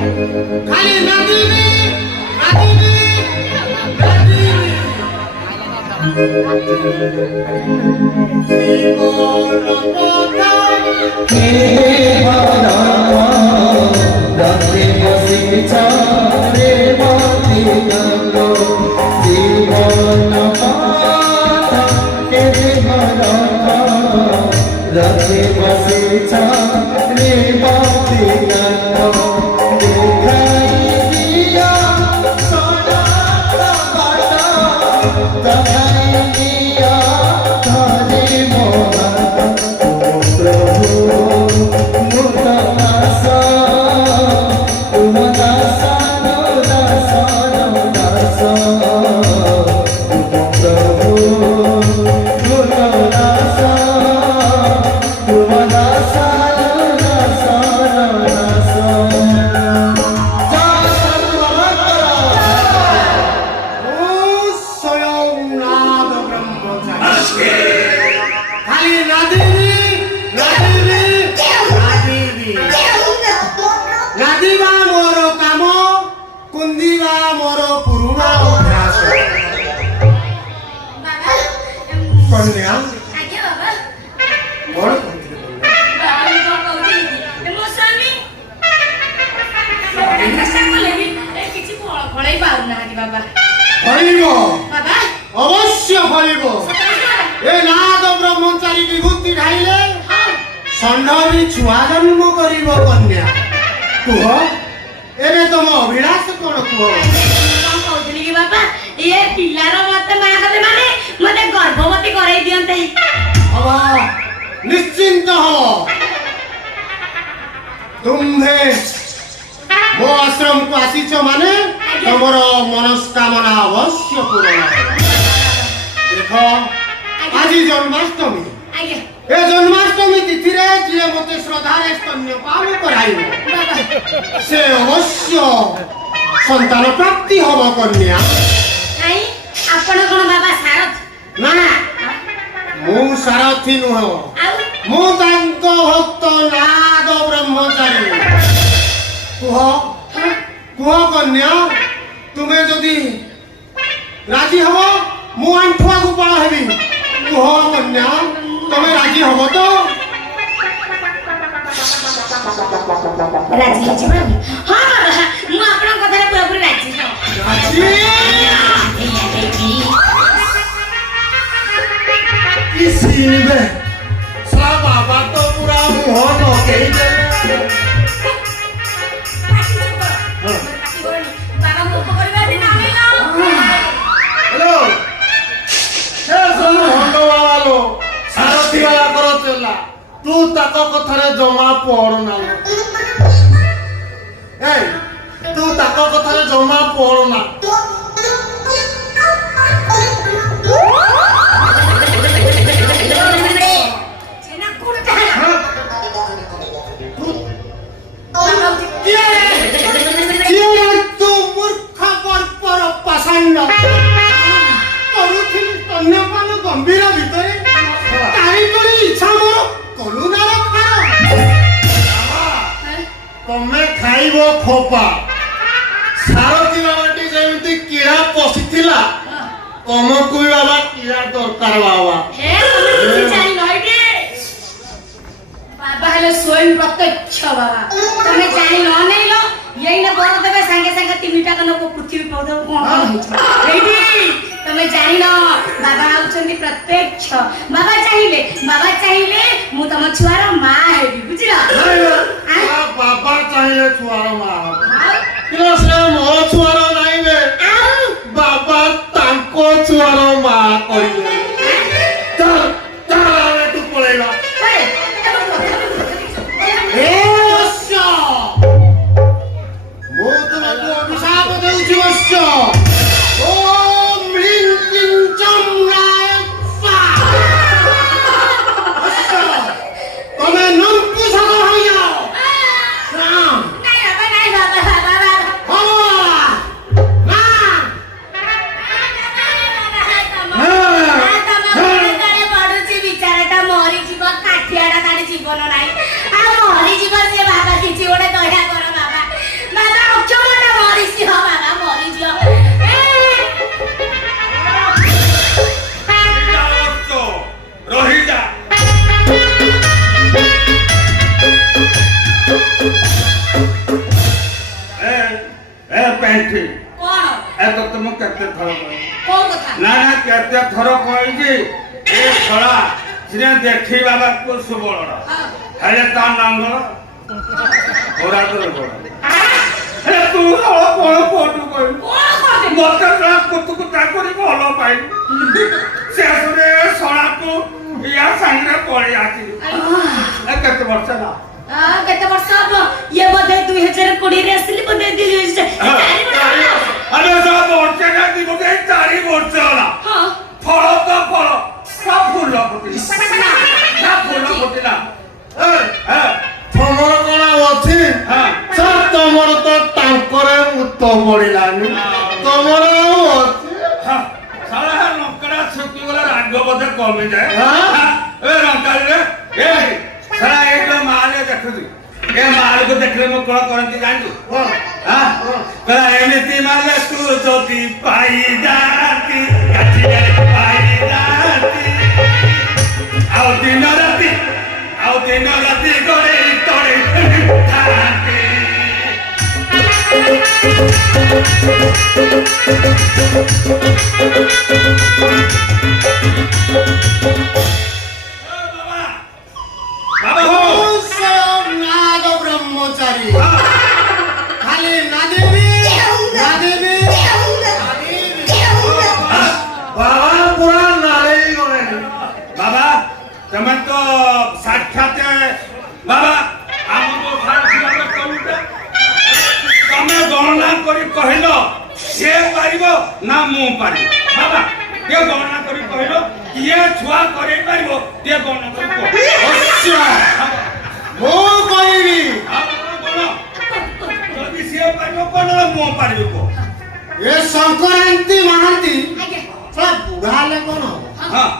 खाली नदीनी नदीनी नदीनी जीवन पदा हे भरा राते बसी छारे माती गंगो जीवन पदा हे भरा राते बसी छारे माती गंगो अवश्य फलिब ए नाद ब्रह्मचारी विभूति ढाइले षण्ढवी छुआ जन्म करिब कन्या कुह एबे तुम अभिलाष कोन कुह कोन कहउतली कि बाबा ए पिलार मते माया कले माने मते गर्भवती कराई दियन्ते अब निश्चिंत हो तुम्हे मो आश्रम को आसीछ माने तमर मनस्कामना अवश्य पूर्ण देख आज जन्माष्टमी ए जन्माष्टमी तिथि रे जे मते श्रद्धारे स्तन्यपान कराइब से अवश्य संतान प्राप्ति हब कन्या आई आपण कोन बाबा सारथ ना मु सारथी नुह मु तांको भक्त नाद ब्रह्मचारी कुह कुह कन्या तुम्हें जदि राजी हबो मु आंठुआ गोपाल हेबी कुह कन्या तुम्हें राजी हबो तो राजी अछि हां मु आपण कथा पूरा पूरी राजी छ राजी किसी में सा बाबा तो पूरा मुंह न कहि दे बाबा को करबा दिन आइलो हेलो हे सोनू हंडो वाला लो सारथी वाला करो चला तू ताको कथारे जमा पड़ ना ए तू ताको कथारे जमा पड़ ना छेना कोनटा ये तू मूर्ख पर पाषाण्ड करुथिल स्तन्यपान गंभीर भितरे तारी करी इच्छा मोर करुणार खार तमे खाइबो खोपा सारथी बाबाटी जेमती कीड़ा पसिथिला तमको भी बाबा कीड़ा दरकार बाबा हे तुम जानि नइटे बाबा हेले स्वयं प्रत्यक्ष बाबा तमे जानि न नैलो यही न बर देबे संगे संगे तीनटा कनो को पृथ्वी पौधो कोन एठी तमे जानि न बाबा आउचंदी प्रत्यक्ष बाबा चाहिए मु तम छुआर मां हेबी बुझिला बाबा चाहिए छुआर मां किलो से मोर छुआर नाही बे बाबा तांको छुआर मां करिले चल आवे तू पळेला ए वश्य मो तुमको अभिशाप देउछि वश्य ओम ह्रीं क्लीं चम राय वश्य तमे नंपुसक होई जाओ राम नहीं बाबा भगवान राम ए पेंटी कौन ए तो तुम केते थर कहि कौन कथा ना ना केते थर कहि जे ए खड़ा सिने देखि बाबा को सुबळ हेले ता नांगल ओरा तो गोड़ हे तू कोण कोटू कहि कौन कथे मते सळा कुतु कुता करी भलो पाइ शेषरे सळा को या संगे पळी आछि ए केते वर्ष ना केते वर्ष हबो ये बोधे 2020 रे आसिली बोधे 2004 अरे सब वर्ष का दी बोधे 4 वर्ष होला हां फल तो फल सब फूल फुटिला सब फूल फुटिला ए ତମର କଣ ଅଛି ସାର୍ ତମର ତ ଟାଙ୍କରେ ମୁତ ପଡିଲାନି ତମର ଆଉ ଅଛି साला लंका छुट्टी वाला राग बोधे कमी जाए हाँ? ए लंका रे ए साला एक जो माल है देखु ए माल को देखले मो कोन करंती जानू हां कला एमिति माल तू जोती पाई जाती काठी रे पाई जाती आओ दिन राती गोरे तोरे थाती बाबा हो নাদ ব্রহ্মচারী খালি নাদেবি নাদেবি বাবা পুরা নারেই গলে बाबा तमे तो साक्षात बाबा हम तो साक्षात करूटा तमे गणना करी कहिलो से पारिबो ना मु पारि बाबा ये गणना करी कहिलो किए छुआ करे पारिबो ते गणना करी कह अच्छा ମୁଁ କହିବି যদি সে পারিবো কোন মু পারিবো কো ଏ ଶଙ୍କରାନ୍ତି ମହାନ୍ତି ଆଜ୍ଞା ସେଟା ବୁଢା ହେଲେ କଣ ହବ हां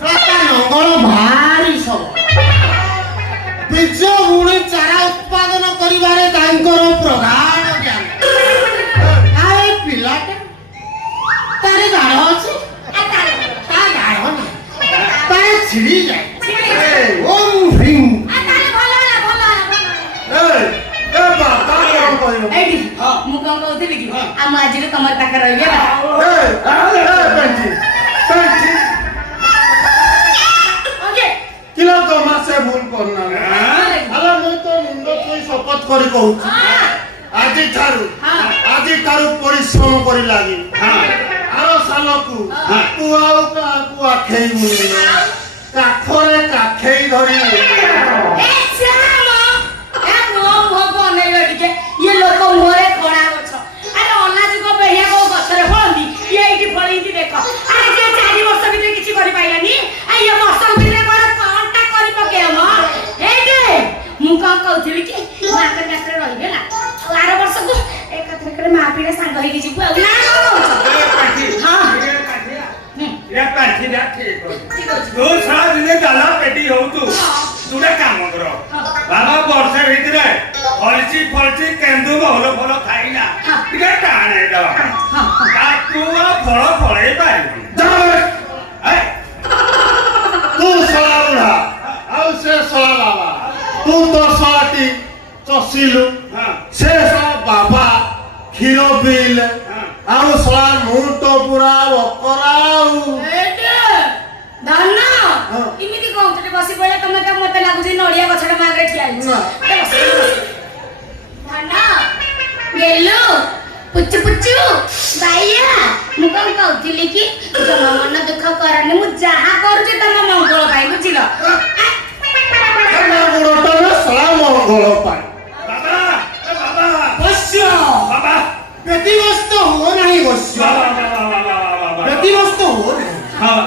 ସେଟା ତା ନଙ୍ଗଳ ଭାରି ସବ ବୀଜ ବୁଣି ଚାରା ଉତ୍ପାଦନ କରିବାରେ ତାଙ୍କର ପ୍ରଗାଢ଼ ଜ୍ଞାନ ଆଉ ଏ ପିଲାଟା ତାର ଗାଢ଼ ଅଛି ତା ଗାଢ଼ ନାହିଁ ତାର ଛିଡ଼ି ଯାଏ ଓମ୍ ହ୍ରିଂ ତାହେଲେ ଭଲ ହେଲା ଭଲ ହେଲା ଏ ବାପା କଣ କହିବ ଏଇଠି ମୁଁ କଣ କହୁଥିଲି କି ଆମ ଆଜିରୁ ତମର ପାଖରେ ରହିବେ ନା পেন্টি পেন্টি ଓକେ কিলা তো মাসে ভুল করনা আরে মই তো মুন্ড তুই শপথ করে কହୁছি আজি ঠারু পরিশ্রম করি লাগি আর সালকু তু আউ কাকু আখেই মুনি কাখরে কাখেই ধরি ଏ ଶ୍ୟାମ ଏ ମୋ ମୁହଁକୁ ଅନେଇବ ଟିକେ ଇଏ ଲୋକ ମୁହଁରେ ଖଡ଼ା ଗଛ ଆରେ ଅନାଜୁକ ବେହିଆ କୋଉ ଗଛରେ ଫଳନ୍ତି ଇଏ ଏଇଠି ଫଳେଇନ୍ତି ଦେଖ ଆରେ ଯେ 4 ବର୍ଷ ଭିତରେ କିଛି କରିପାଇଲାନି ଆଉ ଇଏ ବର୍ଷ ଭିତରେ କଣଟା କରି ପକେଇବ ଏଇଠି ମୁଁ କଣ କହୁଥିଲି କି ମାର୍କେଟ ରାସ୍ତାରେ ରହିବେ ନା ଆଉ ଆର ବର୍ଷକୁ ଏକାଥରକରେ ମା ପିଲା ସାଙ୍ଗ ହେଇକି ଯିବୁ ଆଉ ନା କଣ କହୁଛ ହଁ ये पाठी जा ठीक ଠିକ ଅଛି तू सारा दिन जाला पेटी हो तू तुडे काम करो बाबा वर्षे भितरे फलची केंदु भल फल खाइना टिके काणे दवा आ तू फल फळे पाइ ए तू सला बुढ़ा आउ से सला बाबा तू तो सलाटी चसिलु हां से सला बाबा ক্ষীর পিইলে ଆଉ ସଳା ମୁଁ ତ ପୁରା ବକରାଉ ଧନ ଏମିତି କହୁଥିଲି ବସି ପଇଲା ତମେ ତ ମତେ ଲାଗୁଛି ନଡିଆ ଗଛଟା ମାଗରେ ଠିଆ ହେଇଛି ଧନ ଗେଲୁ ପୁଚୁ ପୁଚୁ ବାଇଆ ମୁଁ କଣ କହୁଥିଲି କି ଜମା ମନ ଦୁଃଖ କରନି ମୁଁ ଯାହା କରୁଛି ତମ ମଙ୍ଗଳ ପାଇଁ ବୁଝିଲ ବୁଢ଼ଟା ସଳା ମଙ୍ଗଳ ପାଇଁ बाबा बाबा ବସ୍ୟ बाबा ବ୍ୟତିବ୍ୟସ୍ତ ହୁଅ ନାହିଁ ବସ୍ୟ बाबा ବ୍ୟତିବ୍ୟସ୍ତ ହୁଅ ନାହିଁ हां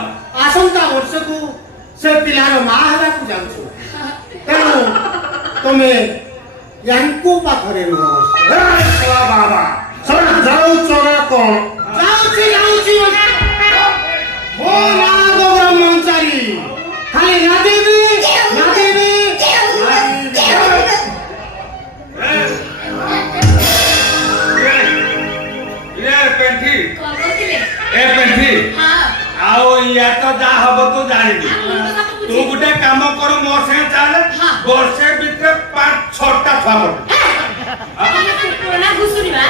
ଆସନ୍ତା ବର୍ଷକୁ ସେ ପିଲାର ମା ହେବାକୁ ଯାଉଛୁ ତେଣୁ ତମେ ୟାଙ୍କୁ ପାଖରେ ରୁହ ସଳା ବାବା ସଳା ଯାଉଛ ନା କଣ ଯାଉଛି ମୋ ନାଦ ବ୍ରହ୍ମଚାରୀ ଖାଲି ନାଦେବି ये पेंठी କଣ କହୁଥିଲେ ए पेंठी ହଁ आओ या तो जा हब तू जानिबी ମୁଁ ତ ସବୁ तू ବୁଝିଲି गुटे काम कर मोर से चाल हाँ। वर्षे भीतर 5-6 ଛଅଟା ଛୁଆ ପଟେ ତମେ କୁକୁର ନା ଘୁଷୁରିବା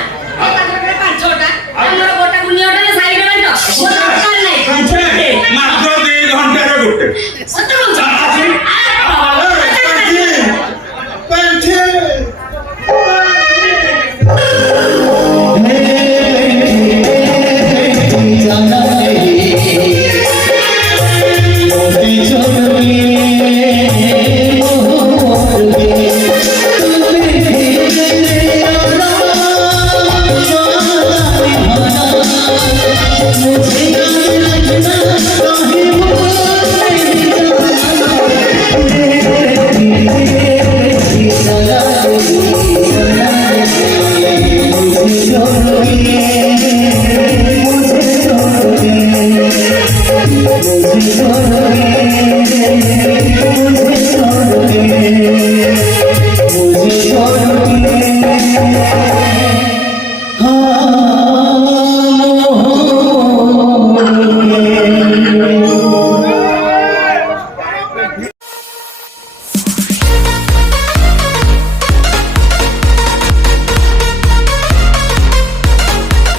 ଏକାଥରକେ 5-6ଟା ଆମର ଗୋଟା ଗୁନିଅଟାରେ ସାଇଡ ବାଣ୍ଟ ମୋର ଦରକାର ନାହିଁ ମାତ୍ର 2 ଘଣ୍ଟାରେ ଗୋଟେ ସତ କହୁଛ मुझे